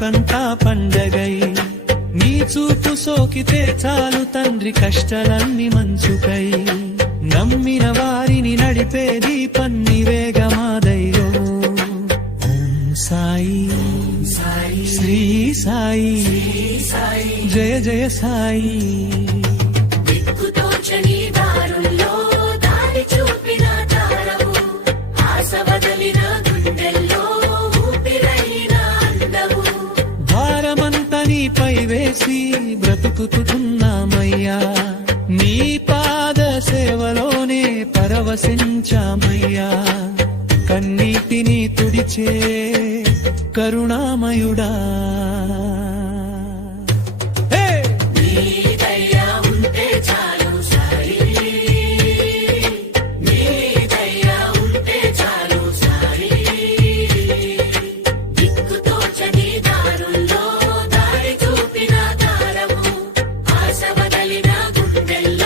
బ్రతుకంతా పండగై నీ చూపు సోకితే చాలు తండ్రి కష్టాలన్నీ మంచుకై నమ్మిన వారిని నడిపే దీపం నీవేగమాదయ్యో సాయి శ్రీ సాయి జయ జయ సాయి భారమంతా నీపై వేసి బ్రతుకుతున్నామయ్యా నీ పాద సేవలోనే పరవశించామయ్యా కన్నీటిని తుడిచే కరుణామయుడా ఆశ వదలిన గుండెల్లో